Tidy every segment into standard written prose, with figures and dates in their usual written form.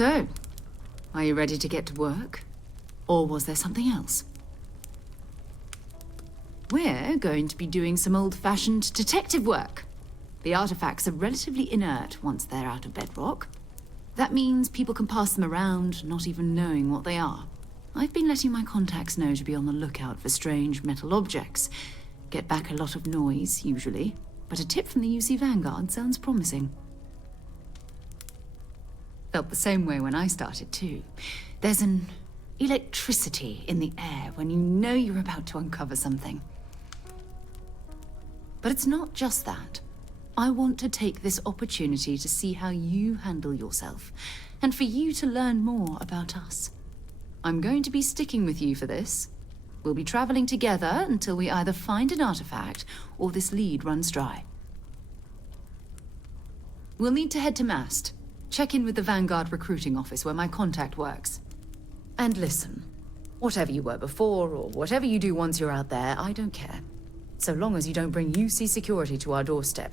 So, are you ready to get to work? Or was there something else? We're going to be doing some old-fashioned detective work. The artifacts are relatively inert once they're out of bedrock. That means people can pass them around, not even knowing what they are. I've been letting my contacts know to be on the lookout for strange metal objects. Get back a lot of noise, usually, but a tip from the UC Vanguard sounds promising. Felt the same way when I started, too. There's an electricity in the air when you know you're about to uncover something. But it's not just that. I want to take this opportunity to see how you handle yourself, and for you to learn more about us. I'm going to be sticking with you for this. We'll be traveling together until we either find an artifact or this lead runs dry. We'll need to head to Mast. Check in with the Vanguard recruiting office where my contact works. And listen, whatever you were before or whatever you do once you're out there, I don't care. So long as you don't bring UC security to our doorstep.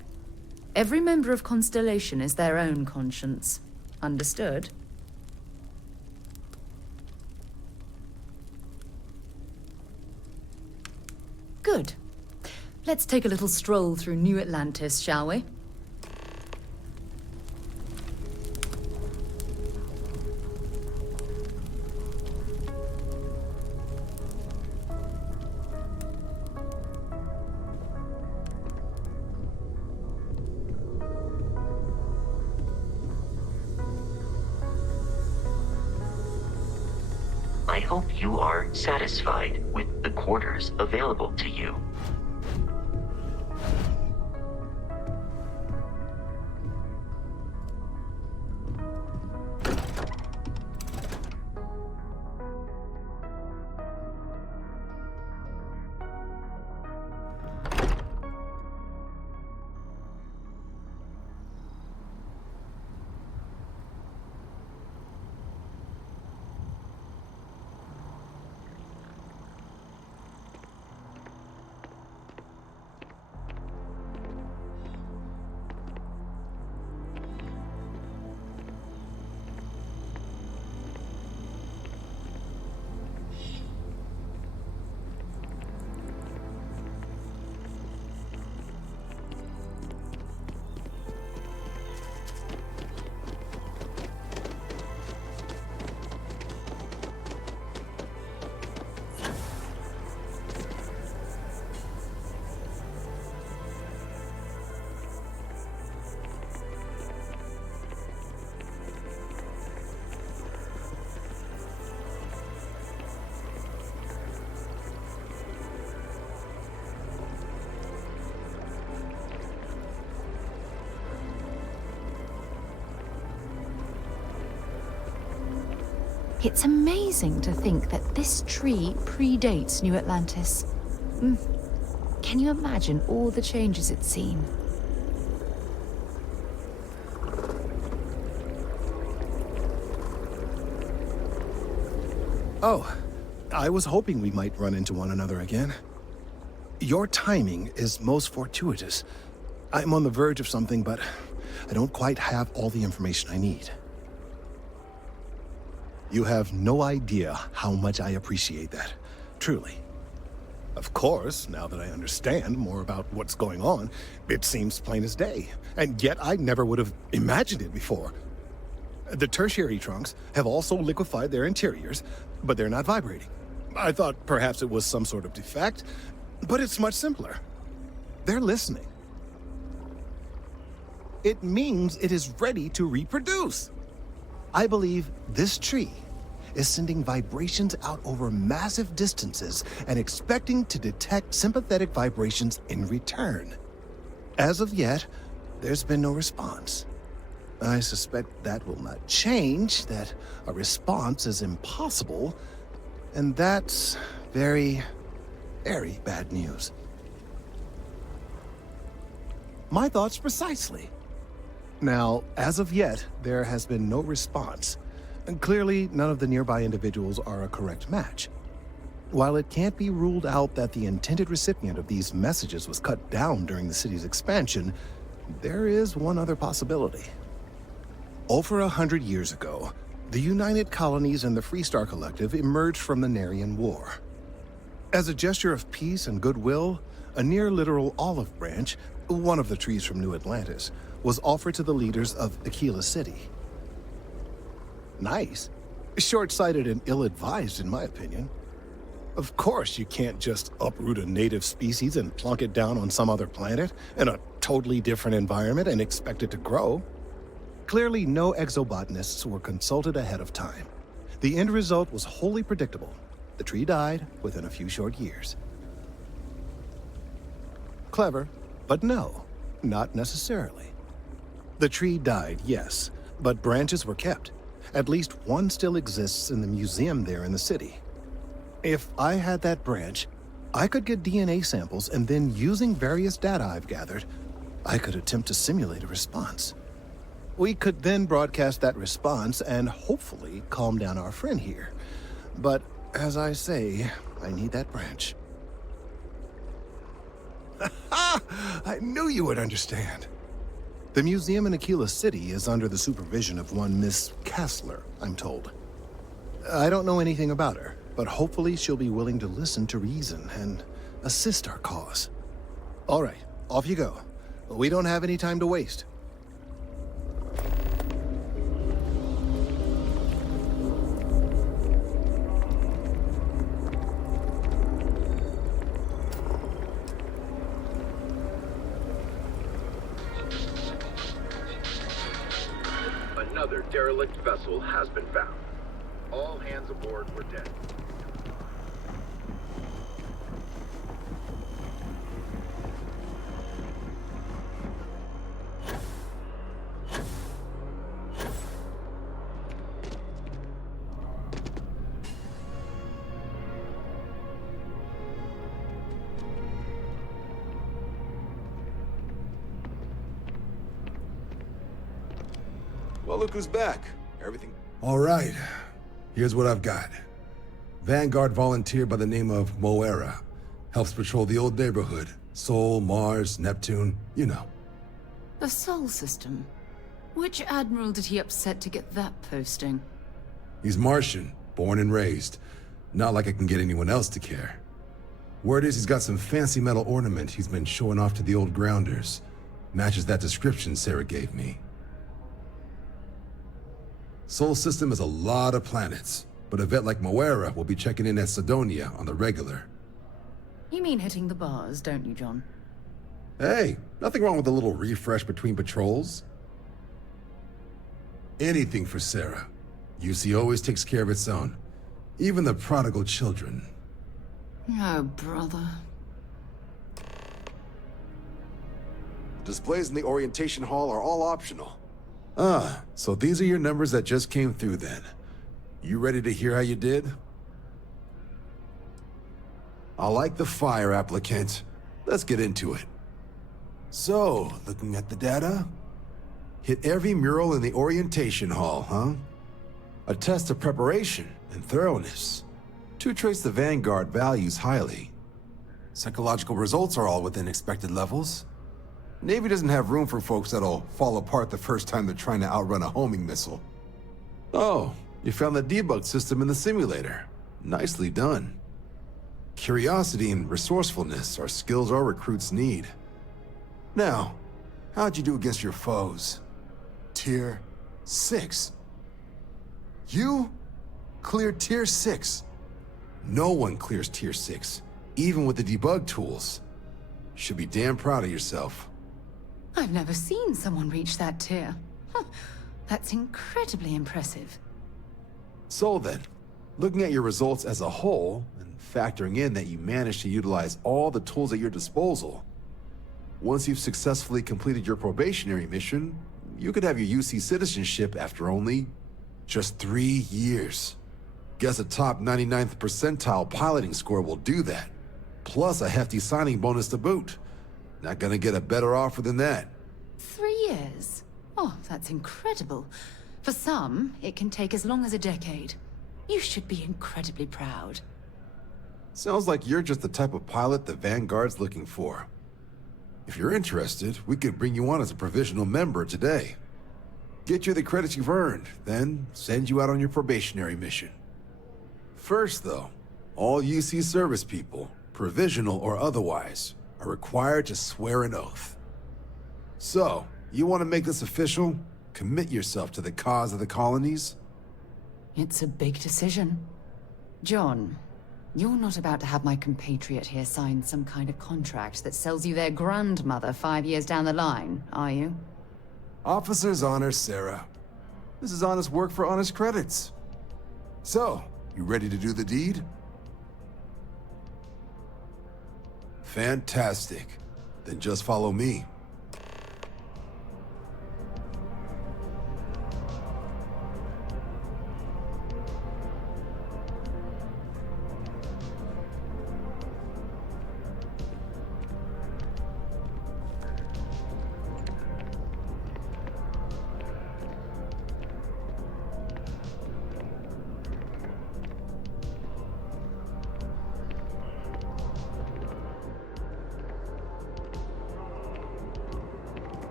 Every member of Constellation is their own conscience. Understood? Good. Let's take a little stroll through New Atlantis, shall we? I hope you are satisfied with the quarters available to you. It's amazing to think that this tree predates New Atlantis. Can you imagine all the changes it's seen? Oh, I was hoping we might run into one another again. Your timing is most fortuitous. I'm on the verge of something, but I don't quite have all the information I need. You have no idea how much I appreciate that, truly. Of course, now that I understand more about what's going on, it seems plain as day, and yet I never would have imagined it before. The tertiary trunks have also liquefied their interiors, but they're not vibrating. I thought perhaps it was some sort of defect, but it's much simpler. They're listening. It means it is ready to reproduce. I believe this tree is sending vibrations out over massive distances and expecting to detect sympathetic vibrations in return. As of yet, there's been no response. I suspect that will not change, that a response is impossible, and that's very, very bad news. My thoughts precisely. Now, as of yet, there has been no response. And clearly, none of the nearby individuals are a correct match. While it can't be ruled out that the intended recipient of these messages was cut down during the city's expansion, there is one other possibility. Over 100 years ago, the United Colonies and the Freestar Collective emerged from the Narian War. As a gesture of peace and goodwill, a near-literal olive branch, one of the trees from New Atlantis, was offered to the leaders of Aquila City. Nice. Short-sighted and ill-advised, in my opinion. Of course, you can't just uproot a native species and plunk it down on some other planet in a totally different environment and expect it to grow. Clearly, no exobotanists were consulted ahead of time. The end result was wholly predictable. The tree died within a few short years. Clever, but no, not necessarily. The tree died, yes, but branches were kept. At least one still exists in the museum there in the city. If I had that branch, I could get DNA samples, and then using various data I've gathered, I could attempt to simulate a response. We could then broadcast that response and hopefully calm down our friend here. But as I say, I need that branch. I knew you would understand. The museum in Aquila City is under the supervision of one Miss Kassler, I'm told. I don't know anything about her, but hopefully she'll be willing to listen to reason and assist our cause. All right, off you go. We don't have any time to waste. Another derelict vessel has been found. All hands aboard were dead. Well, look who's back. Everything... All right. Here's what I've got. Vanguard volunteer by the name of Moera. Helps patrol the old neighborhood. Sol, Mars, Neptune, you know. The Sol system? Which admiral did he upset to get that posting? He's Martian, born and raised. Not like I can get anyone else to care. Word is he's got some fancy metal ornament he's been showing off to the old grounders. Matches that description Sarah gave me. Sol system has a lot of planets, but a vet like Moera will be checking in at Sidonia on the regular. You mean hitting the bars, don't you, John? Hey, nothing wrong with a little refresh between patrols. Anything for Sarah. UC always takes care of its own. Even the prodigal children. Oh, brother. Displays in the orientation hall are all optional. Ah, so these are your numbers that just came through then. You ready to hear how you did? I like the fire, applicant. Let's get into it. So, looking at the data? Hit every mural in the orientation hall, huh? A test of preparation and thoroughness. Two traits the Vanguard values highly. Psychological results are all within expected levels. Navy doesn't have room for folks that'll fall apart the first time they're trying to outrun a homing missile. Oh, you found the debug system in the simulator. Nicely done. Curiosity and resourcefulness are skills our recruits need. Now, how'd you do against your foes? Tier 6. You cleared Tier 6. No one clears Tier 6, even with the debug tools. Should be damn proud of yourself. I've never seen someone reach that tier. Huh, that's incredibly impressive. So then, looking at your results as a whole, and factoring in that you managed to utilize all the tools at your disposal, once you've successfully completed your probationary mission, you could have your UC citizenship after only just 3 years. Guess a top 99th percentile piloting score will do that, plus a hefty signing bonus to boot. Not gonna get a better offer than that. 3 years? Oh, that's incredible. For some, it can take as long as a decade. You should be incredibly proud. Sounds like you're just the type of pilot the Vanguard's looking for. If you're interested, we could bring you on as a provisional member today. get you the credits you've earned, then send you out on your probationary mission. First, though, all UC service people, provisional or otherwise, are required to swear an oath. So, you want to make this official? Commit yourself to the cause of the colonies? It's a big decision. John, you're not about to have my compatriot here sign some kind of contract that sells you their grandmother 5 years down the line, are you? Officer's honor, Sarah. This is honest work for honest credits. So, you ready to do the deed? Fantastic. Then just follow me.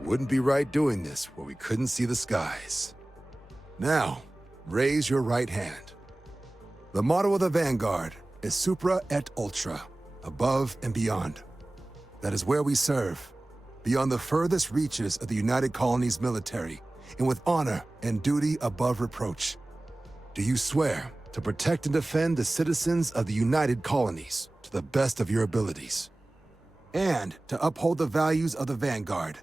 Wouldn't be right doing this where we couldn't see the skies. Now, raise your right hand. The motto of the Vanguard is Supra et Ultra, above and beyond. That is where we serve, beyond the furthest reaches of the United Colonies military, and with honor and duty above reproach. Do you swear to protect and defend the citizens of the United Colonies to the best of your abilities? And to uphold the values of the Vanguard,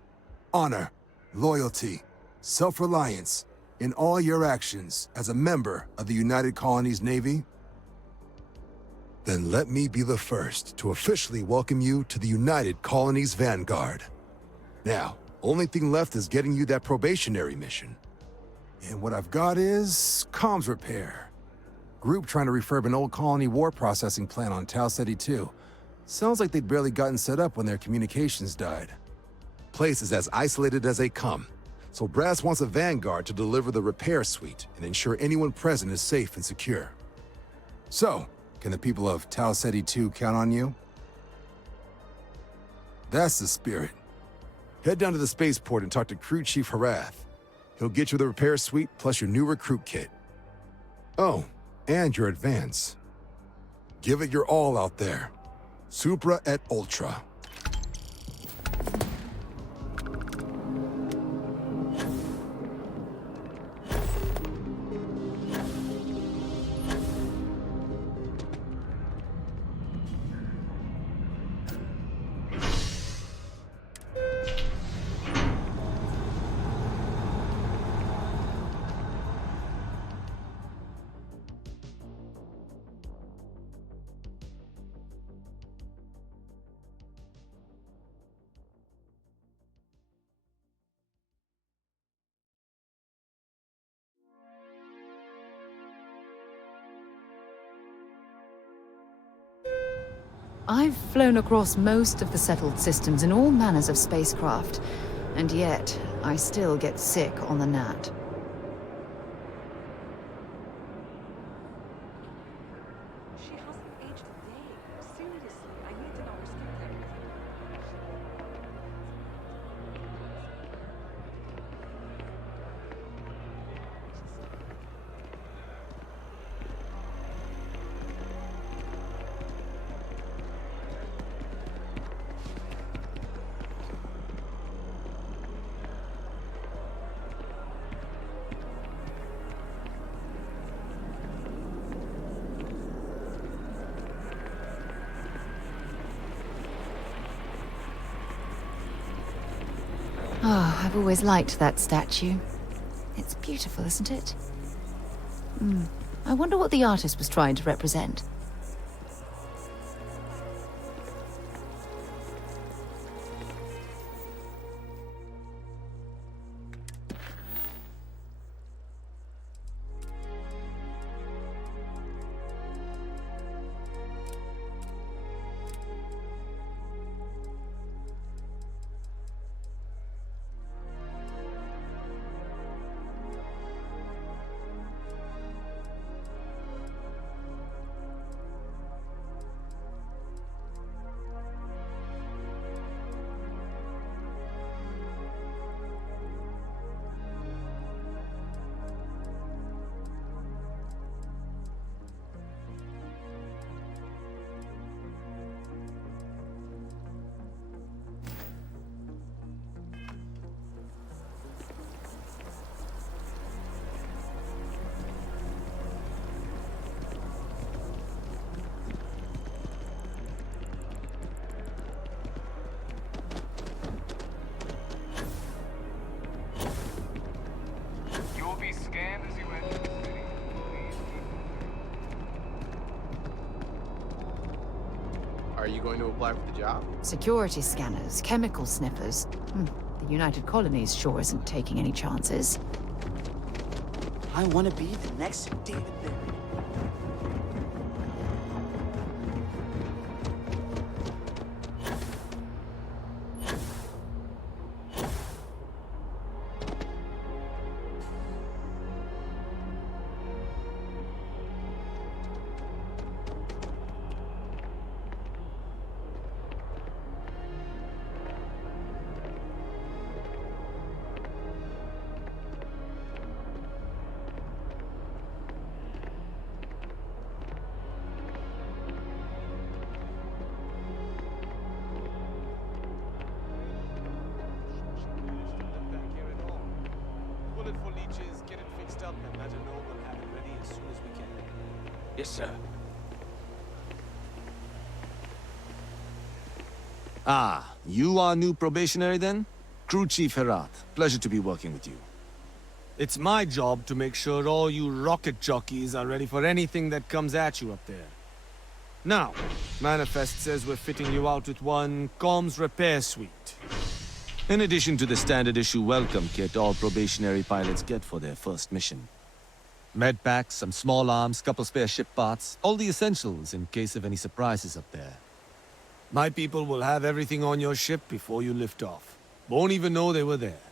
honor, loyalty, self-reliance in all your actions as a member of the United Colonies Navy? Then let me be the first to officially welcome you to the United Colonies Vanguard. Now, only thing left is getting you that probationary mission. And what I've got is comms repair. Group trying to refurb an old colony war processing plant on Tau Ceti 2. Sounds like they'd barely gotten set up when their communications died. Place is as isolated as they come, so Brass wants a Vanguard to deliver the repair suite and ensure anyone present is safe and secure. So, can the people of Tau Ceti 2 count on you? That's the spirit. Head down to the spaceport and talk to Crew Chief Harath. He'll get you the repair suite plus your new recruit kit. Oh, and your advance. Give it your all out there. Supra et Ultra. I've flown across most of the settled systems in all manners of spacecraft, and yet I still get sick on the gnat. She hasn't aged a day. Seriously, I need to know her skin temperature. Ah, I've always liked that statue. It's beautiful, isn't it? I wonder what the artist was trying to represent. Are you going to apply for the job? Security scanners, chemical sniffers. The United Colonies sure isn't taking any chances. I want to be the next David Barry. Yes, sir. Ah, you are new probationary then? Crew Chief Herat, pleasure to be working with you. It's my job to make sure all you rocket jockeys are ready for anything that comes at you up there. Now, Manifest says we're fitting you out with one comms repair suite. In addition to the standard issue welcome kit all probationary pilots get for their first mission. Med packs, some small arms, couple spare ship parts, all the essentials in case of any surprises up there. My people will have everything on your ship before you lift off. Won't even know they were there.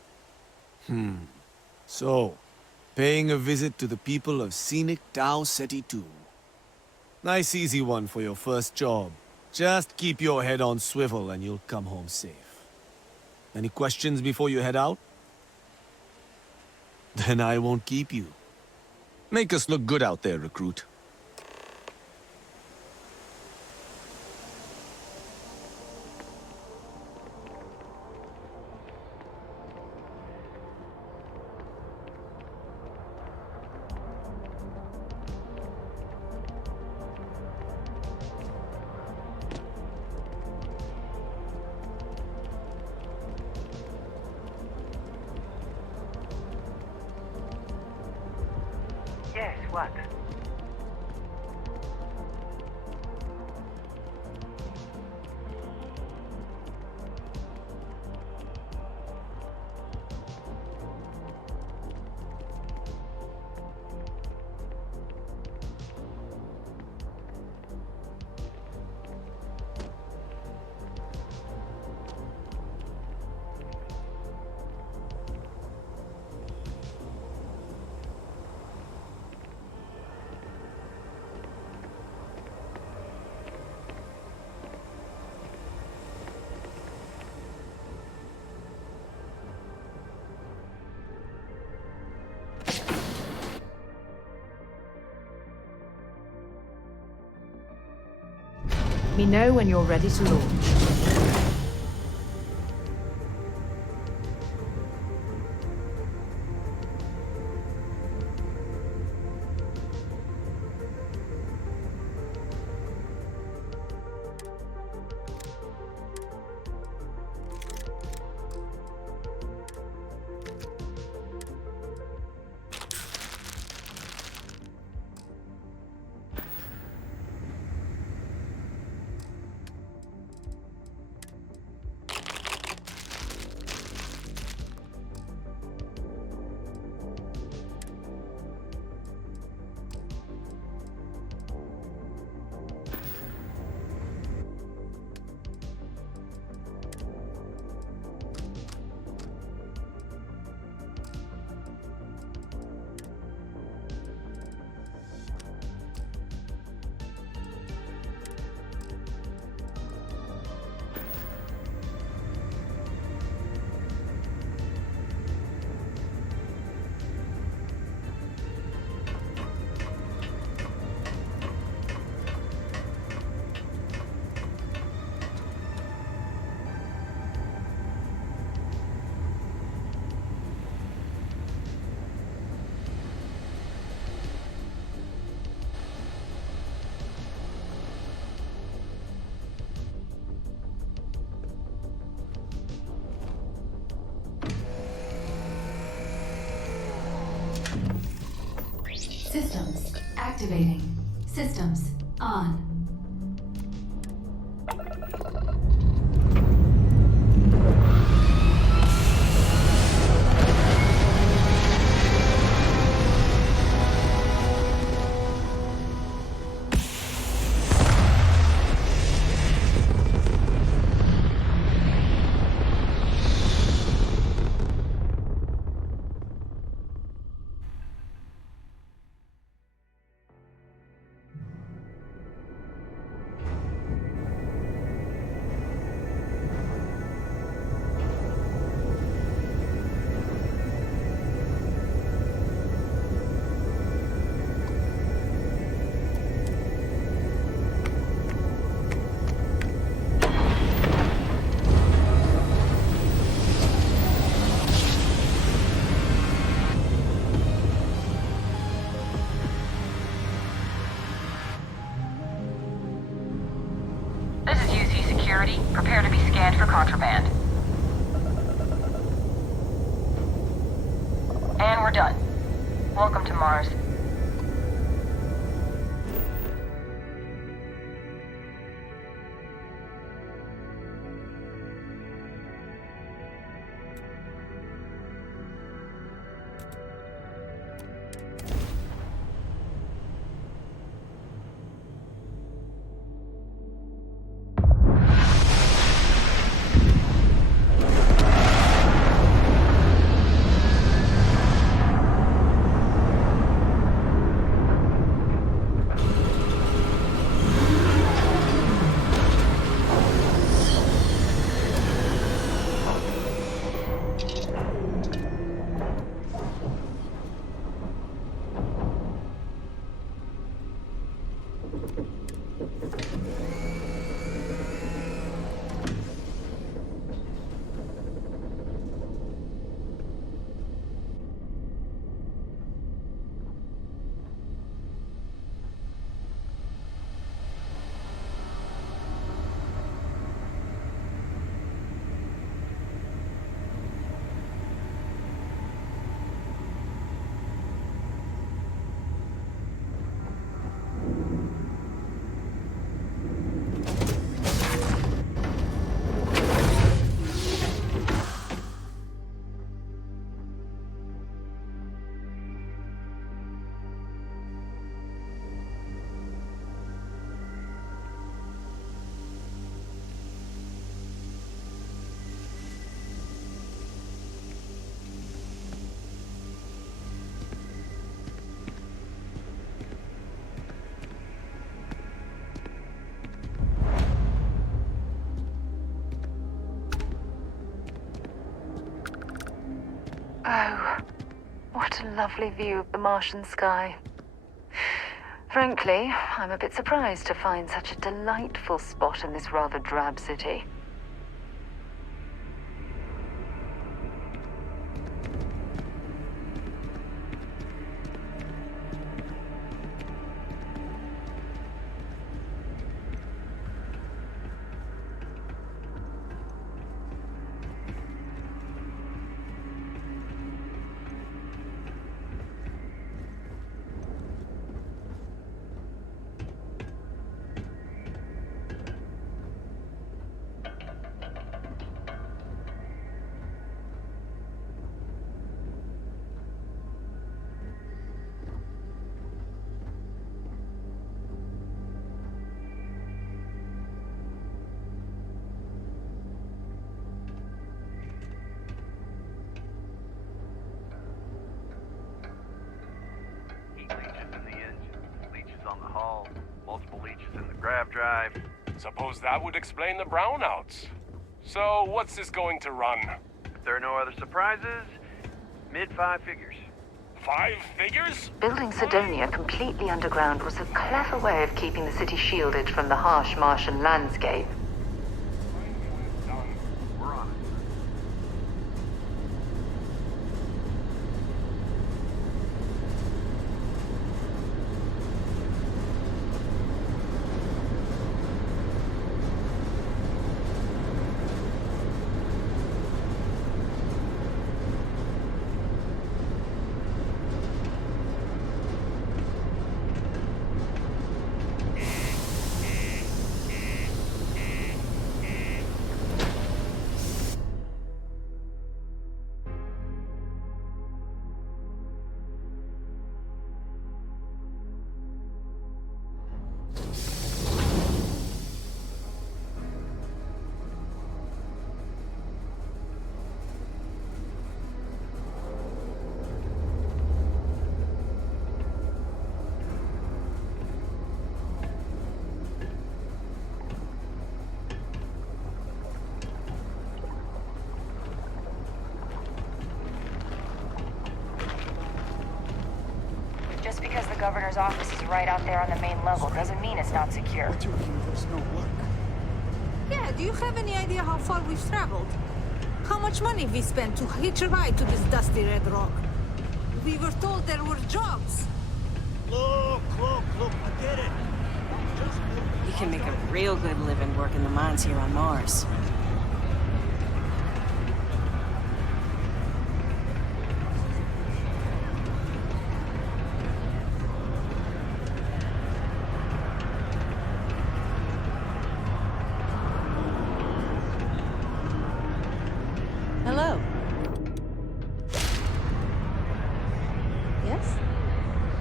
So, paying a visit to the people of scenic Tau Ceti 2. Nice easy one for your first job. Just keep your head on swivel and you'll come home safe. Any questions before you head out? Then I won't keep you. Make us look good out there, recruit. Yes, what? Let me know when you're ready to launch. Systems activating. Systems on. scanned for contraband. And we're done. Welcome to Mars. Oh, what a lovely view of the Martian sky. Frankly, I'm a bit surprised to find such a delightful spot in this rather drab city. Grav drive. Suppose that would explain the brownouts. So, what's this going to run? If there are no other surprises, mid-5 figures. 5 figures? Building Sidonia completely underground was a clever way of keeping the city shielded from the harsh Martian landscape. We're on it. Just because the governor's office is right out there on the main level doesn't mean it's not secure. Yeah, do you have any idea how far we've traveled? How much money we spent to hitch a ride to this dusty red rock? We were told there were jobs. Look, I get it. You can make a real good living working the mines here on Mars.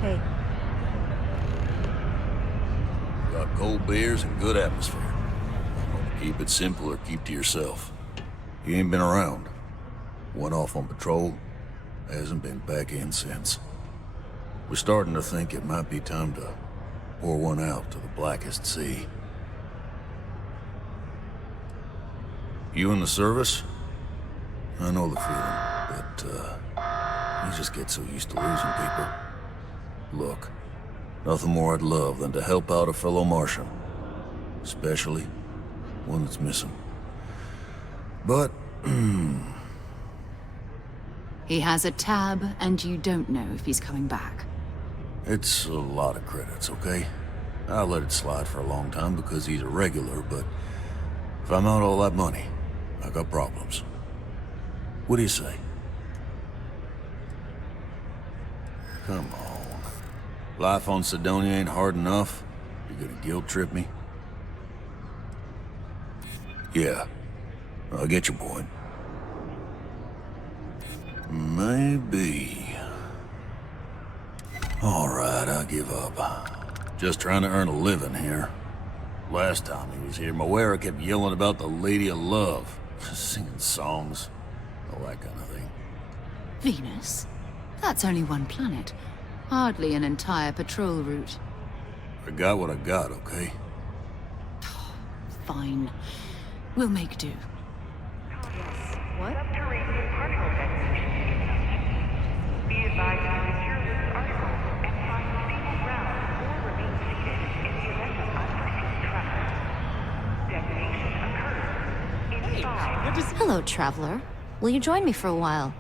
Hey. Got cold beers and good atmosphere. Keep it simple or keep to yourself. You ain't been around. Went off on patrol. Hasn't been back in since. We're starting to think it might be time to pour one out to the blackest sea. You in the service? I know the feeling, but you just get so used to losing people. Look, nothing more I'd love than to help out a fellow Martian. Especially one that's missing. But, He has a tab, and you don't know if he's coming back. it's a lot of credits, okay? I let it slide for a long time because he's a regular, but if I'm out all that money, I got problems. What do you say? Come on. Life on Sidonia ain't hard enough. You're gonna guilt trip me? Yeah, I get your point. Maybe. Alright, I give up. Just trying to earn a living here. Last time he was here, Moera kept yelling about the Lady of Love. Singing songs. All that kind of thing. Venus? That's only one planet. Hardly an entire patrol route. I got what I got, okay? Fine. We'll make do. What? Subterranean particle detonation. Be advised to secure this article and find stable ground or remain seated in the event of unforeseen tremor. Detonation occurs in 5. Hello, traveler. Will you join me for a while?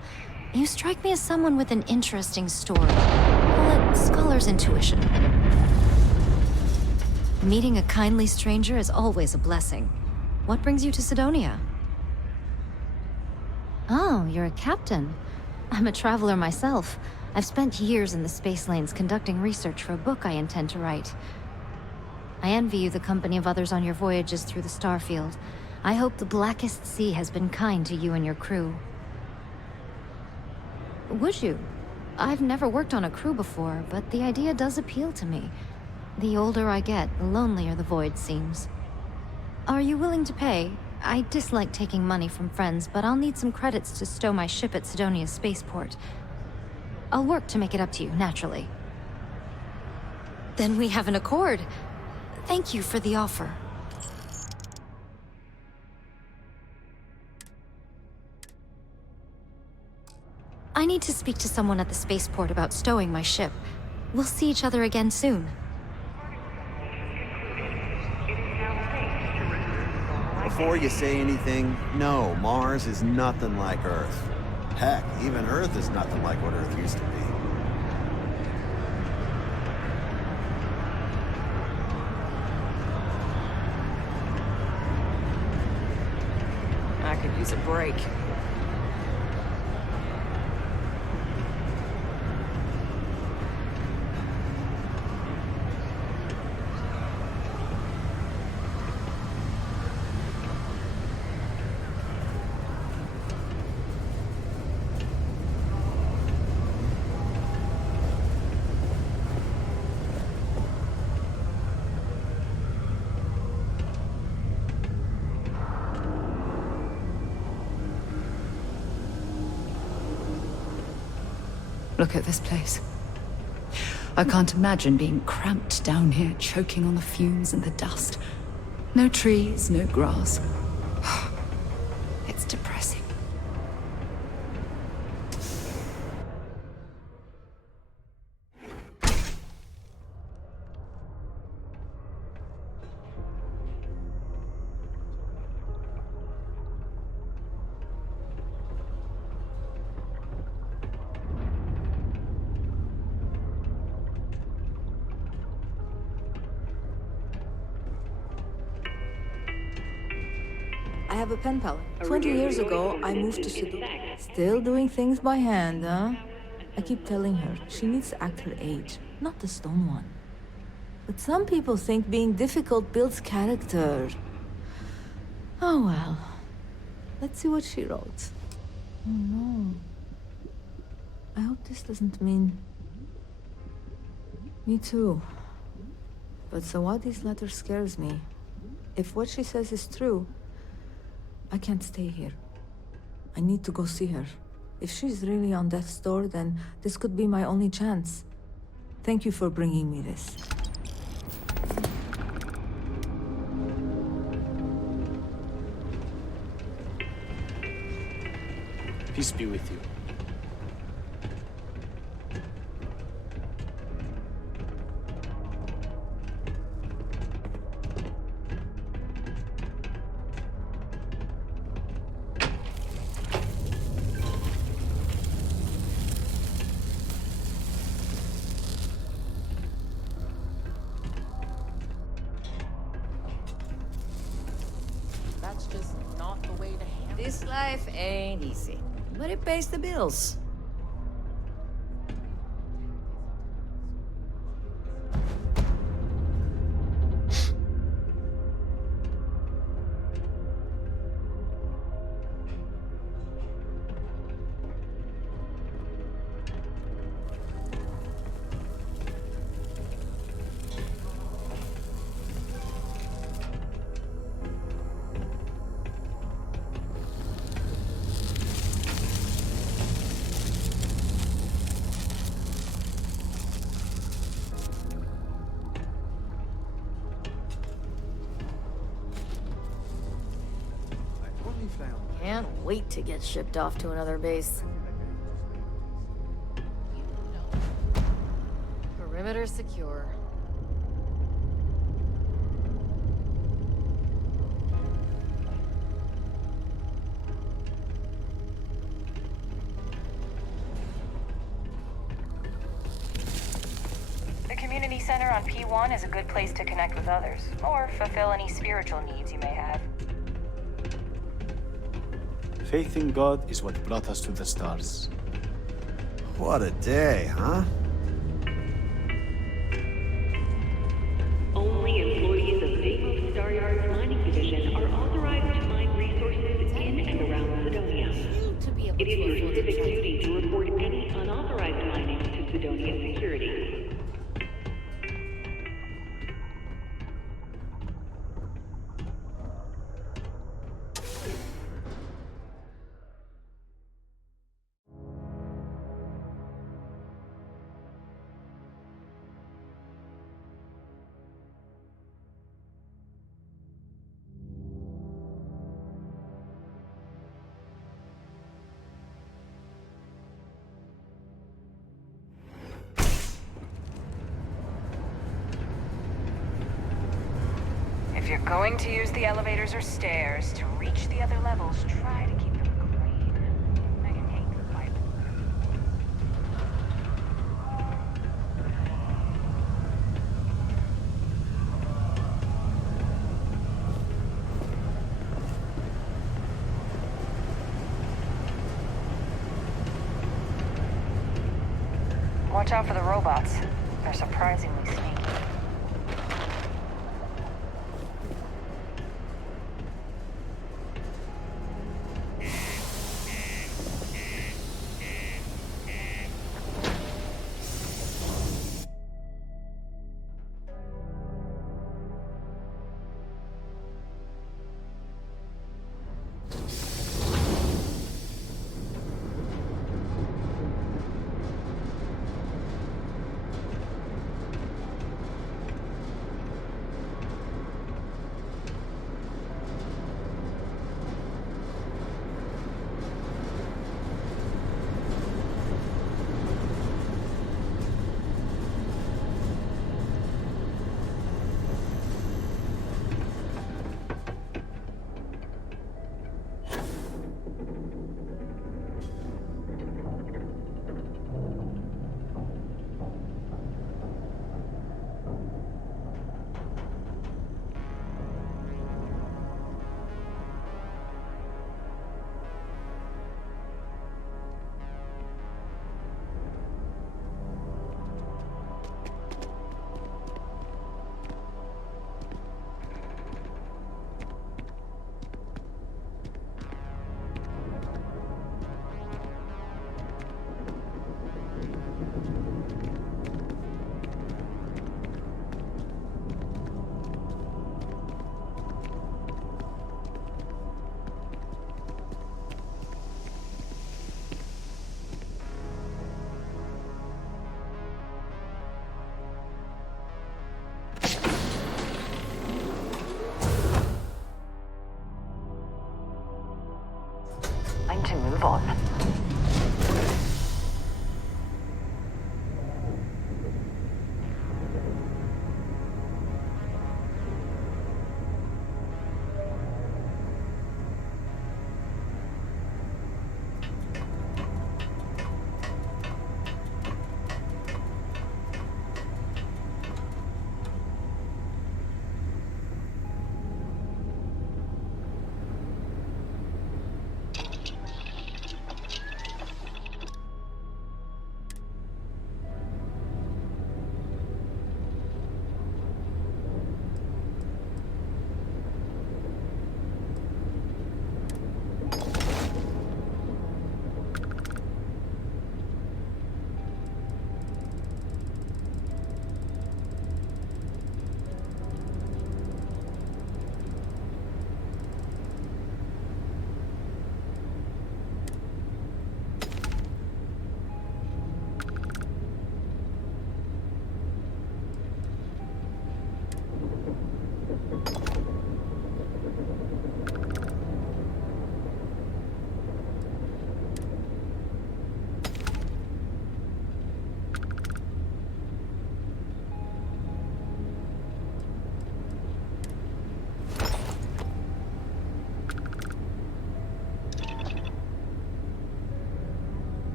You strike me as someone with an interesting story. Call it scholar's intuition. Meeting a kindly stranger is always a blessing. What brings you to Sidonia? Oh, you're a captain. I'm a traveler myself. I've spent years in the space lanes conducting research for a book I intend to write. I envy you the company of others on your voyages through the Starfield. I hope the blackest sea has been kind to you and your crew. Would you? I've never worked on a crew before, but the idea does appeal to me. The older I get, the lonelier the void seems. Are you willing to pay? I dislike taking money from friends, but I'll need some credits to stow my ship at Sidonia's spaceport. I'll work to make it up to you, naturally. Then we have an accord. Thank you for the offer. I need to speak to someone at the spaceport about stowing my ship. We'll see each other again soon. Before you say anything, no, Mars is nothing like Earth. Heck, even Earth is nothing like what Earth used to be. I could use a break. Look at this place. I can't imagine being cramped down here, choking on the fumes and the dust. No trees, no grass. It's depressing. I have a pen pal. 20 years ago, I moved to Sidonia. Still doing things by hand, huh? I keep telling her she needs to act her age, not the stone one. But some people think being difficult builds character. Oh well. Let's see what she wrote. Oh no. I hope this doesn't mean... Me too. But Sawadi's letter scares me. If what she says is true, I can't stay here. I need to go see her. If she's really on death's door, then this could be my only chance. Thank you for bringing me this. Peace be with you. That's just not the way to handle it. This life ain't easy, but it pays the bills. Can't wait to get shipped off to another base. Perimeter secure. The community center on P1 is a good place to connect with others, or fulfill any spiritual needs you may have. Faith in God is what brought us to the stars. What a day, huh? Only employees of Vegas Star Yard's mining division are authorized to mine resources in and around Sidonia. It is your civic duty to report any unauthorized mining to Sidonia Security. If you're going to use the elevators or stairs to reach the other levels, try to keep them clean. I hate the pipe. Watch out for the robots. They're surprisingly sneaky.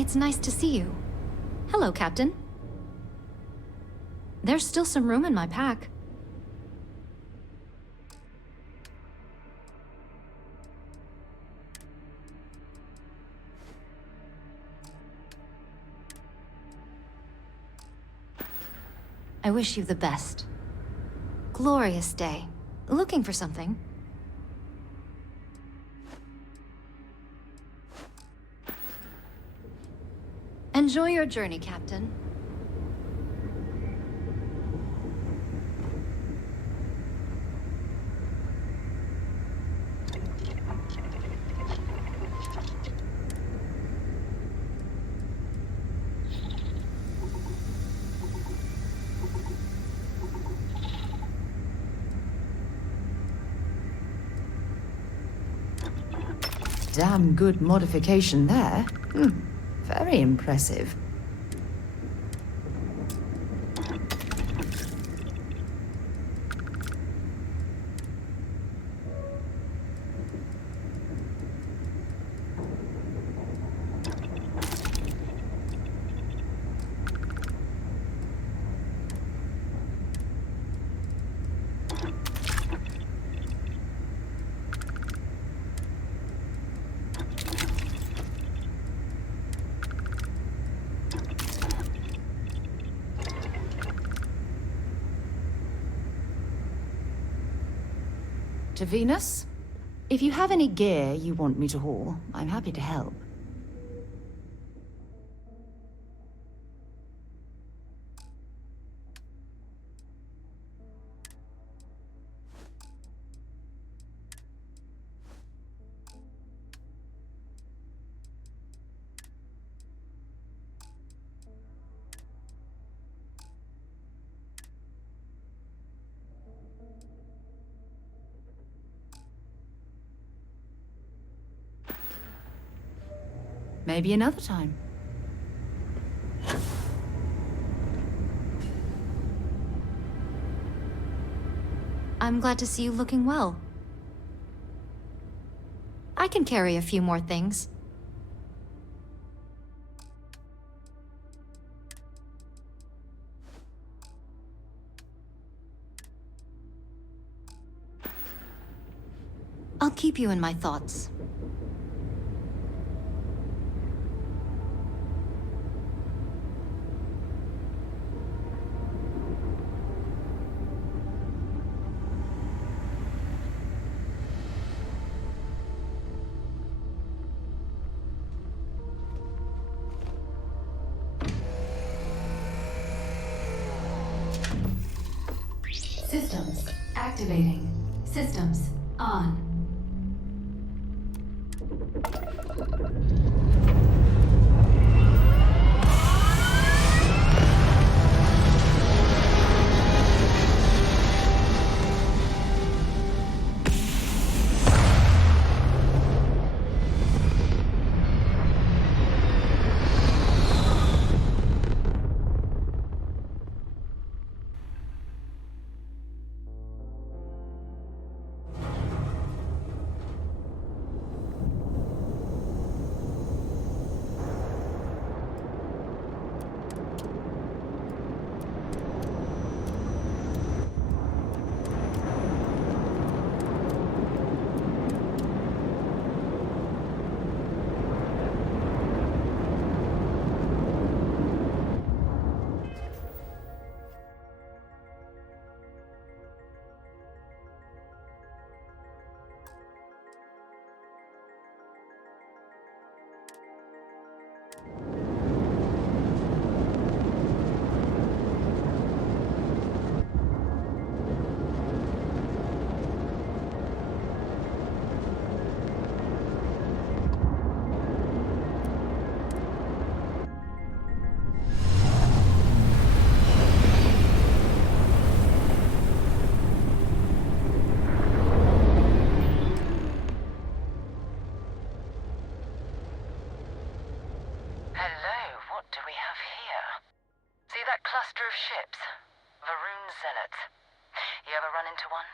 It's nice to see you. Hello, Captain. There's still some room in my pack. I wish you the best. Glorious day. Looking for something? Enjoy your journey, Captain. Damn good modification there. Very impressive. To Venus? If you have any gear you want me to haul, I'm happy to help. Maybe another time. I'm glad to see you looking well. I can carry a few more things. I'll keep you in my thoughts. Systems activating. Systems on. Cluster of ships. Varun Zealots. You ever run into one?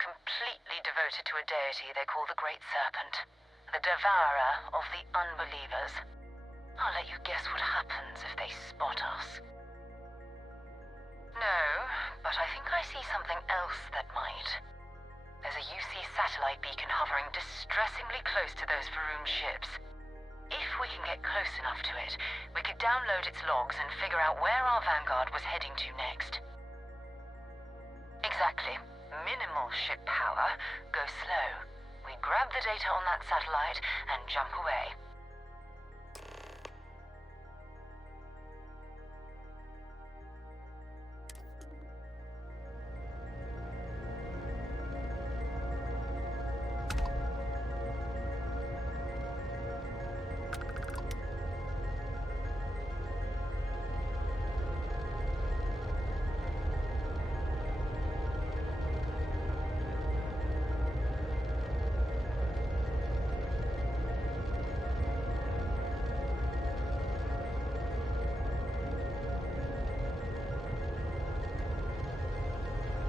Completely devoted to a deity they call the Great Serpent. The devourer of the unbelievers. I'll let you guess what happens if they spot us. No, but I think I see something else that might. There's a UC satellite beacon hovering distressingly close to those Faroum ships. If we can get close enough to it, we could download its logs and figure out where our vanguard was heading to next. Exactly. Minimal ship power. Go slow. We grab the data on that satellite and jump away.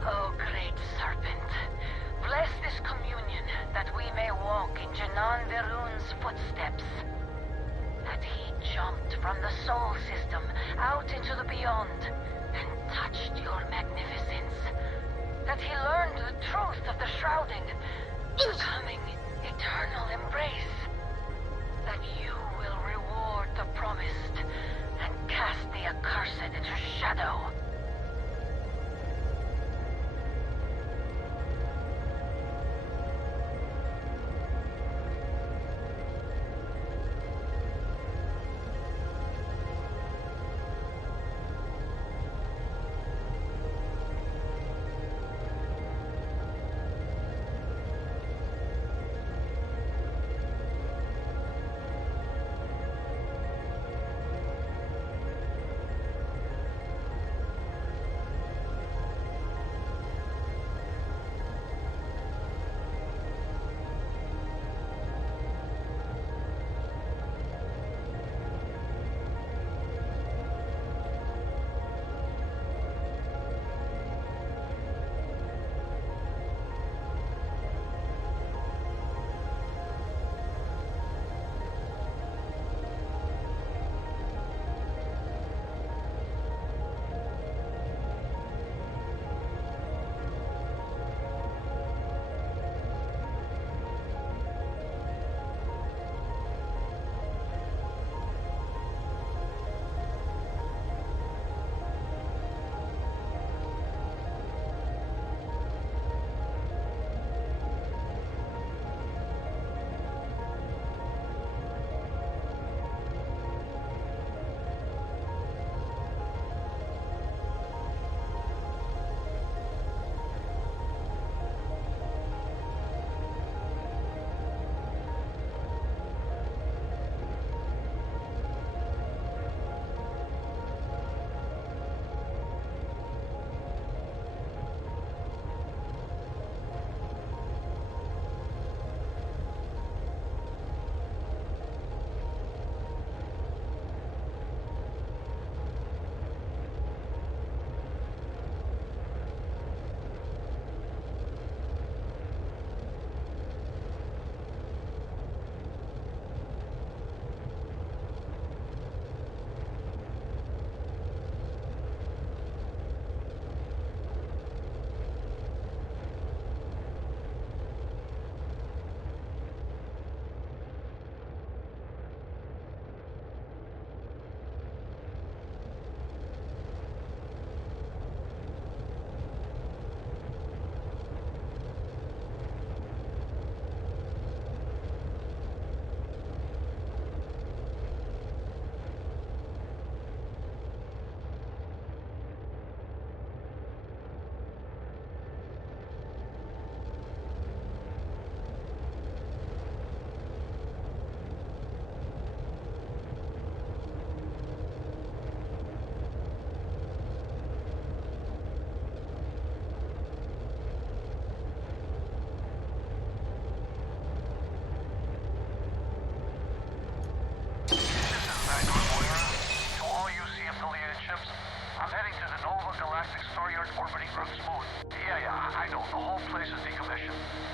Oh, great serpent, bless this communion that we may walk in Janan Verun's footsteps. That he jumped from the soul system out into the beyond and touched your magnificence. That he learned the truth of the shrouding, becoming eternal embrace. That you will reward the promised and cast the accursed into shadow.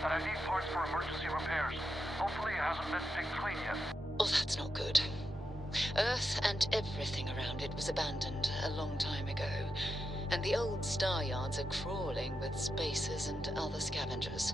but I need parts for emergency repairs. Hopefully it hasn't been picked clean yet. Oh, that's not good. Earth and everything around it was abandoned a long time ago, and the old star yards are crawling with spacers and other scavengers.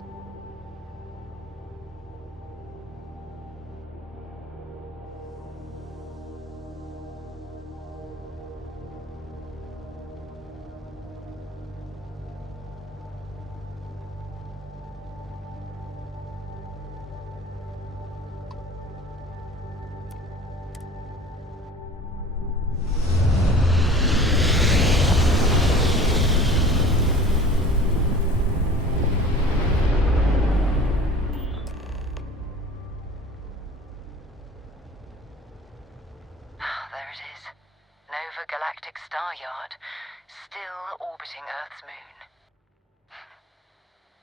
Galactic star yard, still orbiting Earth's moon.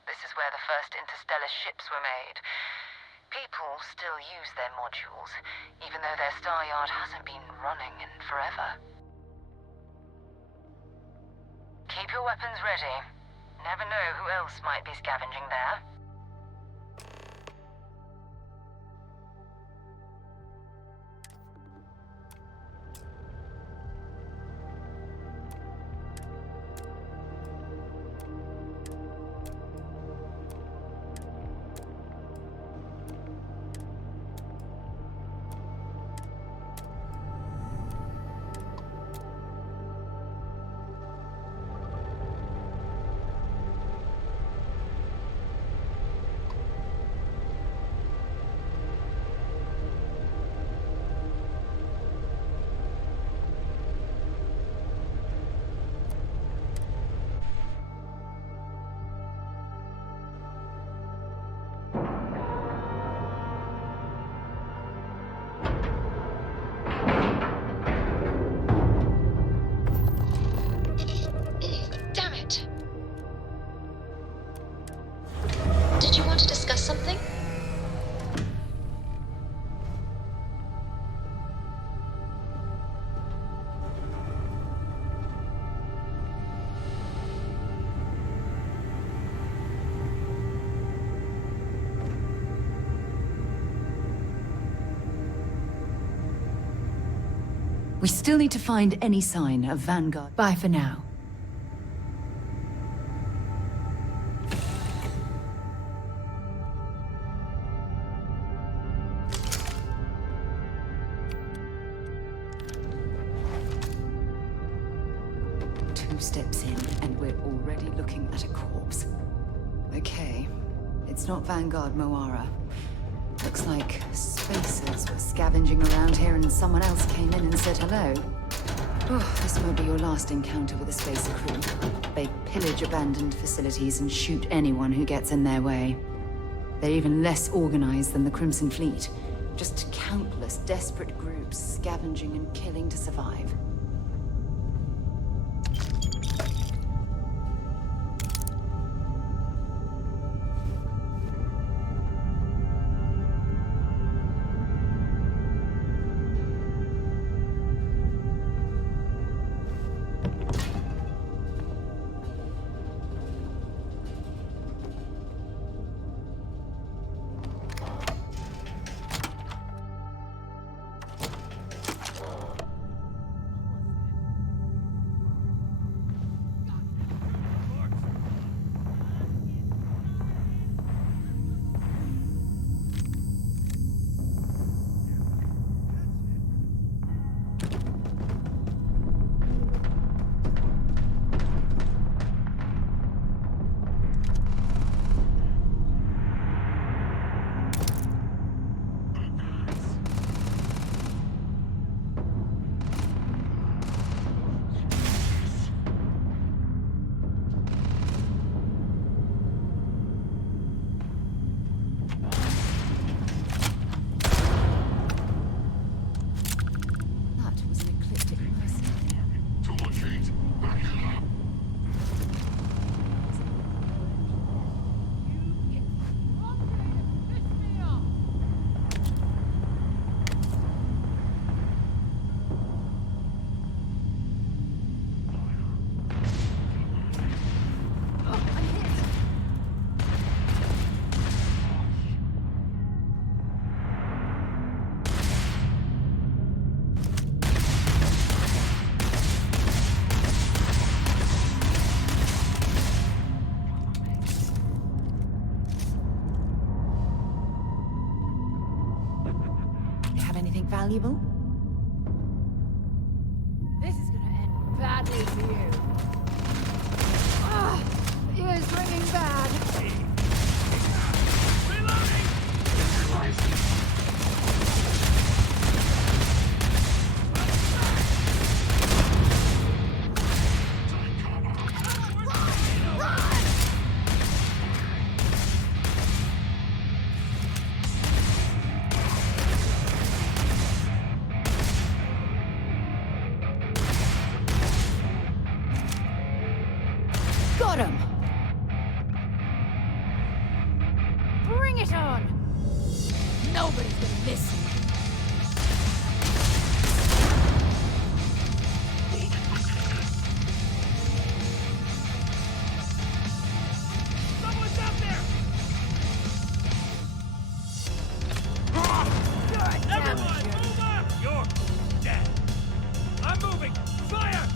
This is where the first interstellar ships were made. People still use their modules, even though their star yard hasn't been running in forever. Keep your weapons ready. Never know who else might be scavenging there. We still need to find any sign of Vanguard. Bye for now. Two steps in, and we're already looking at a corpse. Okay, it's not Vanguard Moara. Looks like spacers were scavenging around here and someone else came in and said hello. Oh, this won't be your last encounter with a spacer crew. They pillage abandoned facilities and shoot anyone who gets in their way. They're even less organized than the Crimson Fleet. Just countless desperate groups scavenging and killing to survive. Anything valuable? This is gonna end badly for you. Ah, ears ringing bad. Got him! Bring it on! Nobody's gonna miss you. Someone's out there! Everyone, move up! You're dead. I'm moving! Fire!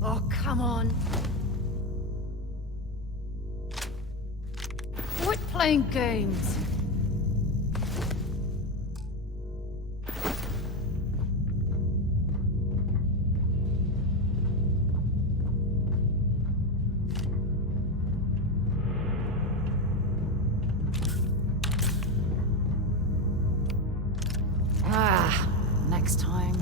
Oh, come on. Quit playing games. Next time.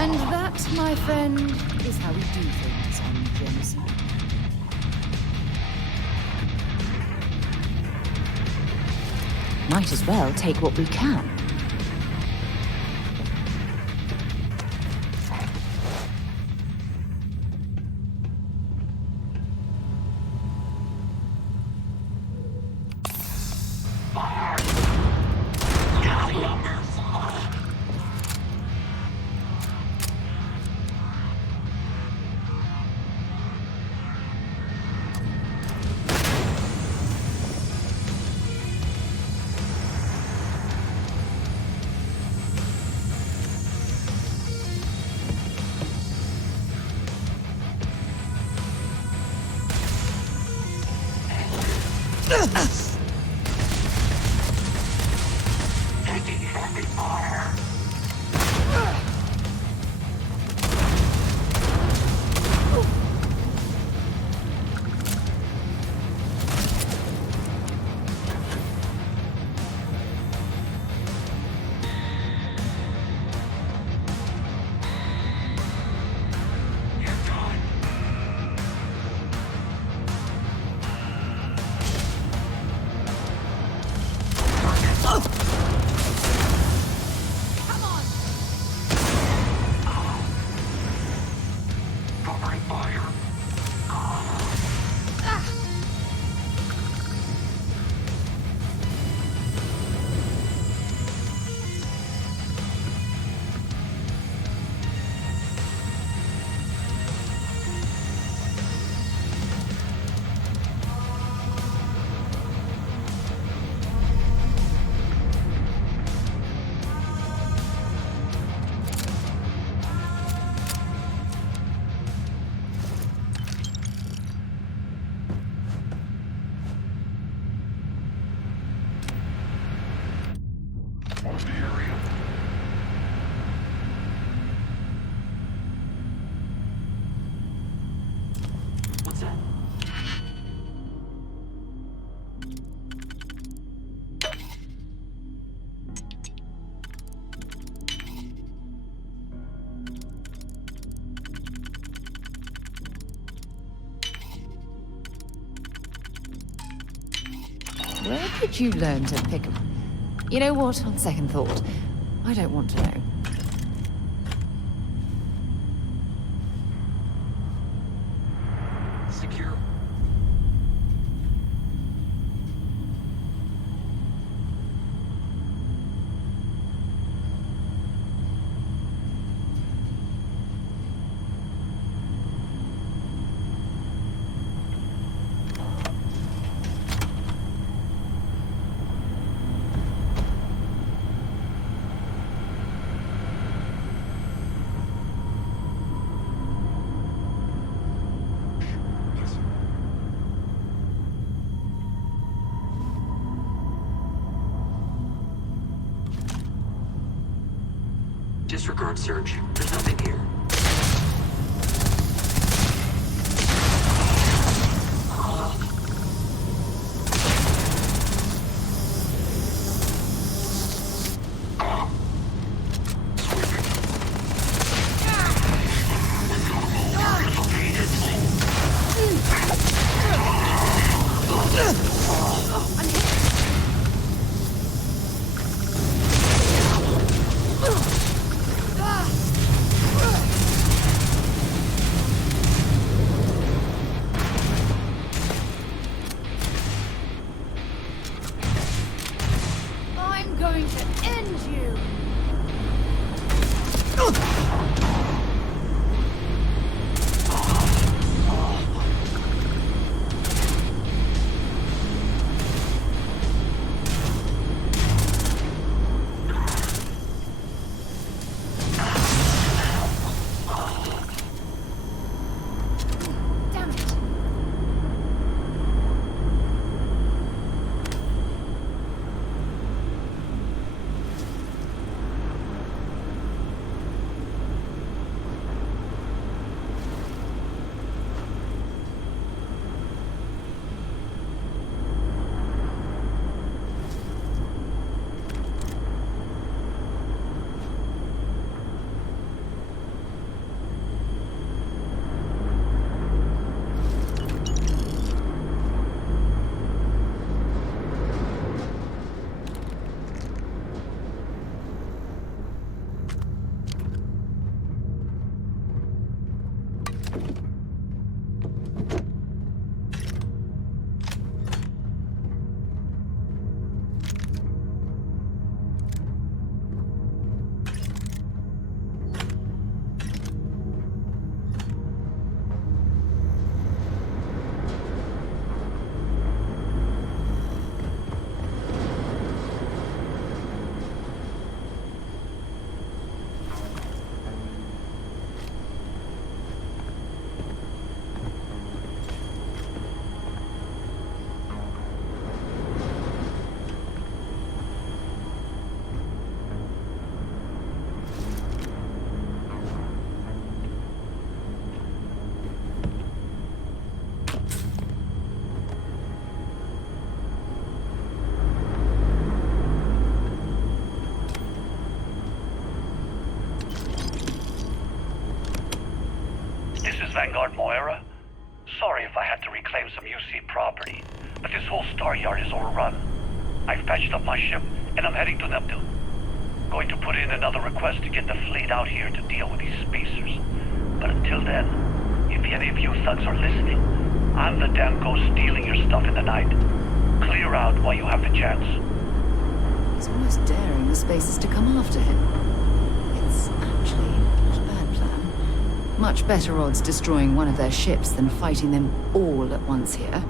And that, my friend, is how we do things on Genesee. Might as well take what we can. Where did you learn to pick up? You know what, on second thought, I don't want to know. Secure. Disregard search. There's nothing here. going to end you! Vanguard Moira. Sorry if I had to reclaim some UC property, but this whole star yard is overrun. I've patched up my ship, and I'm heading to Neptune. Going to put in another request to get the fleet out here to deal with these spacers. But until then, if any of you thugs are listening, I'm the damn ghost stealing your stuff in the night. Clear out while you have the chance. He's almost daring the spacers to come after him. It's actually not a bad plan. Much better odds destroying one of their ships than fighting them all at once here.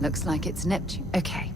Looks like it's Neptune. Okay.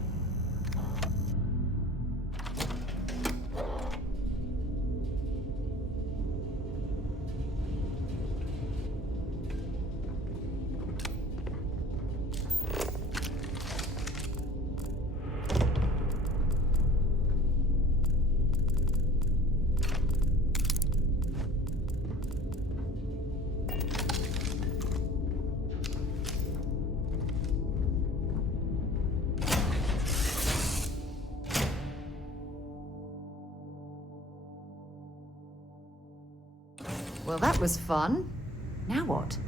Well, that was fun. Now what?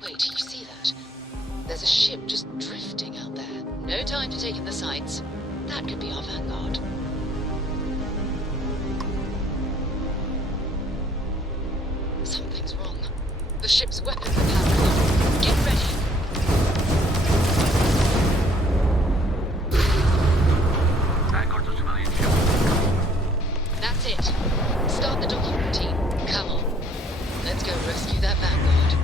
Wait, you see that? There's a ship just drifting out there. No time to take in the sights. That could be our vanguard. Something's wrong. The ship's weapons are powering up. Get ready. That's it. Start the docking routine. Come on. Let's go rescue that vanguard.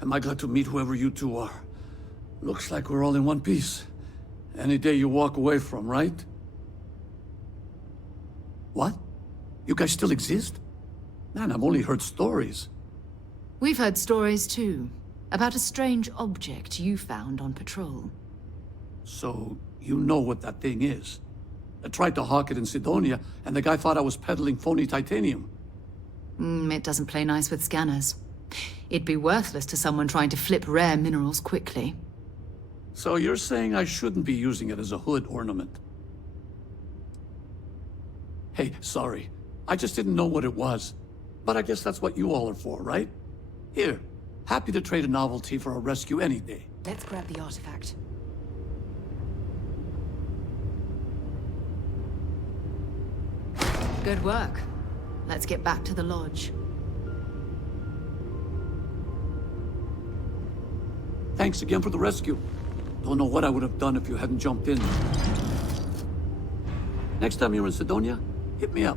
Am I glad to meet whoever you two are. Looks like we're all in one piece. Any day you walk away from, right? What? You guys still exist? Man, I've only heard stories. We've heard stories too, about a strange object you found on patrol. So, you know what that thing is? I tried to hawk it in Sidonia, and the guy thought I was peddling phony titanium. It doesn't play nice with scanners. It'd be worthless to someone trying to flip rare minerals quickly. So you're saying I shouldn't be using it as a hood ornament? Hey, sorry. I just didn't know what it was. But I guess that's what you all are for, right? Here, happy to trade a novelty for a rescue any day. Let's grab the artifact. Good work. Let's get back to the lodge. Thanks again for the rescue. Don't know what I would have done if you hadn't jumped in. Next time you're in Sidonia, hit me up.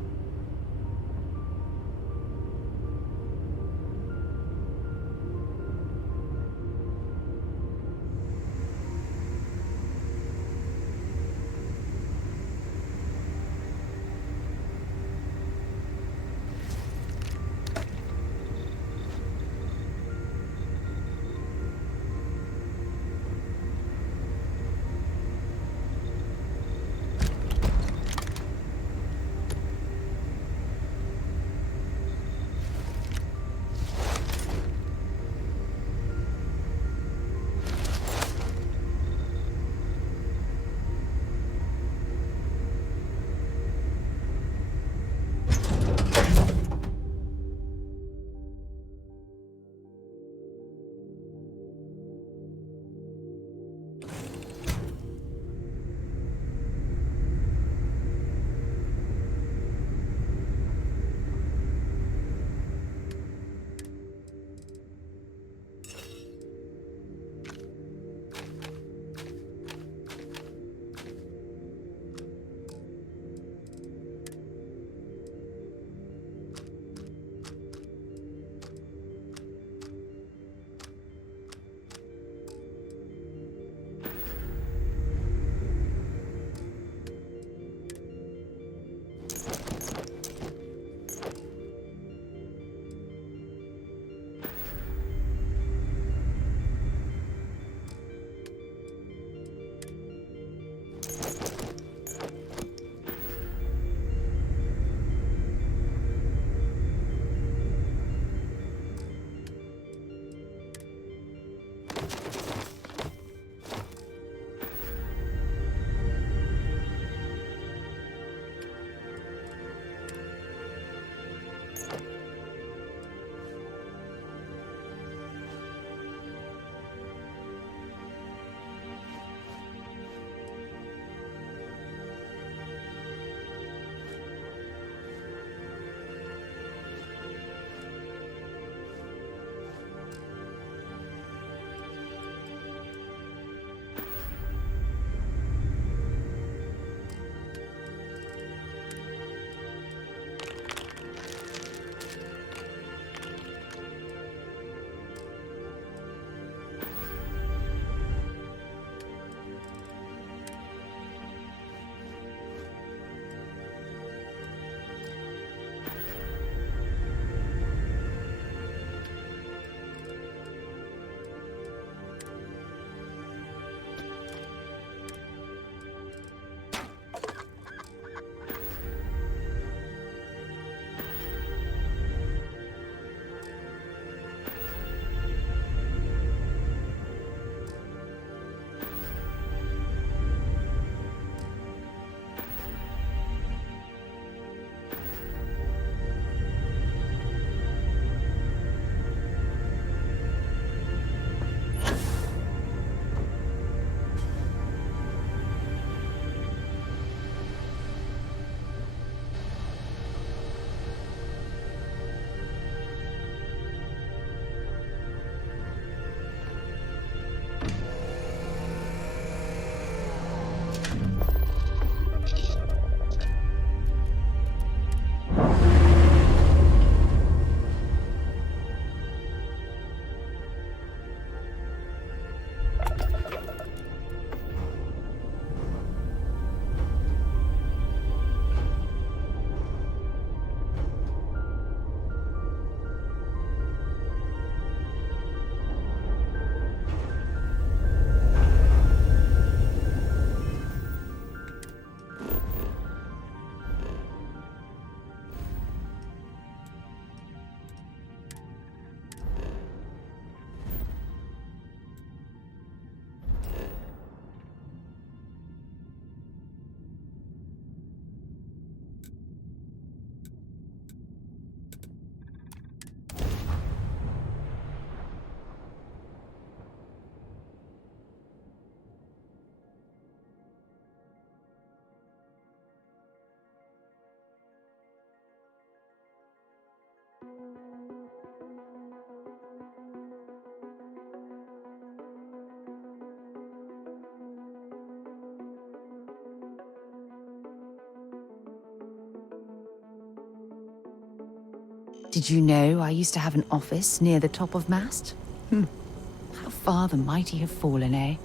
Did you know I used to have an office near the top of mast? How far the mighty have fallen, eh?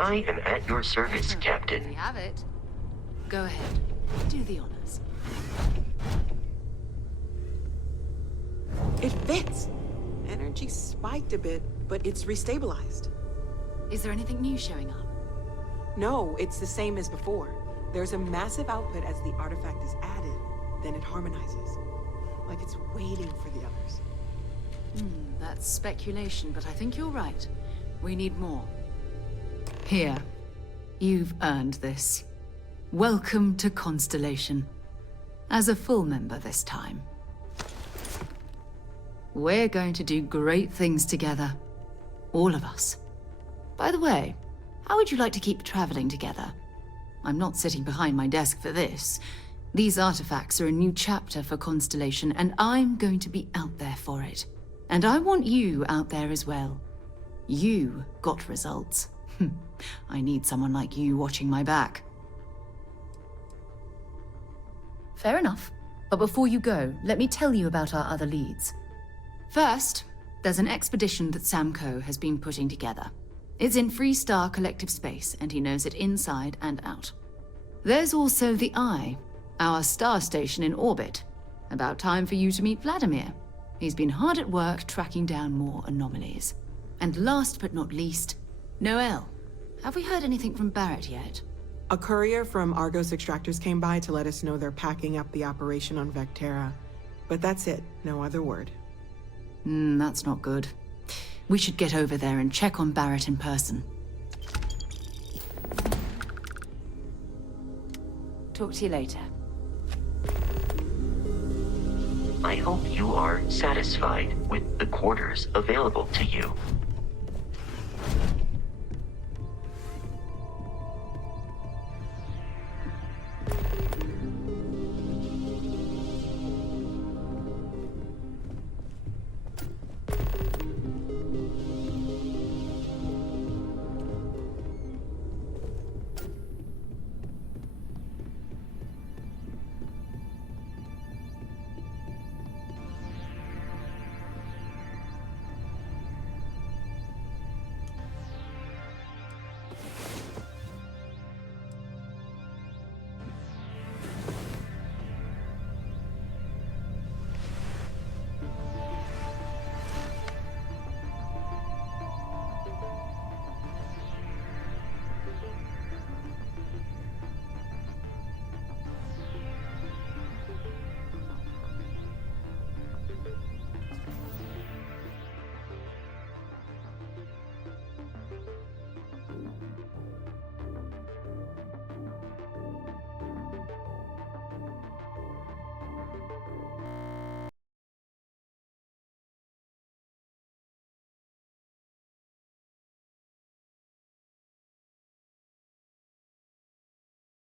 I am at your service, Captain. You have it. Go ahead. Do the honors. It fits. Energy spiked a bit, but it's restabilized. Is there anything new showing up? No, it's the same as before. There's a massive output as the artifact is added, then it harmonizes. Like it's waiting for the others. That's speculation, but I think you're right. We need more. Here. You've earned this. Welcome to Constellation. As a full member this time. We're going to do great things together. All of us. By the way, how would you like to keep traveling together? I'm not sitting behind my desk for this. These artifacts are a new chapter for Constellation, and I'm going to be out there for it. And I want you out there as well. You got results. I need someone like you watching my back. Fair enough. But before you go, let me tell you about our other leads. First, there's an expedition that Samco has been putting together. It's in Freestar Collective Space, and he knows it inside and out. There's also the Eye, our star station in orbit. About time for you to meet Vladimir. He's been hard at work tracking down more anomalies. And last but not least, Noel. Have we heard anything from Barrett yet? A courier from Argos Extractors came by to let us know they're packing up the operation on Vectera. But that's it, no other word. That's not good. We should get over there and check on Barrett in person. Talk to you later. I hope you are satisfied with the quarters available to you.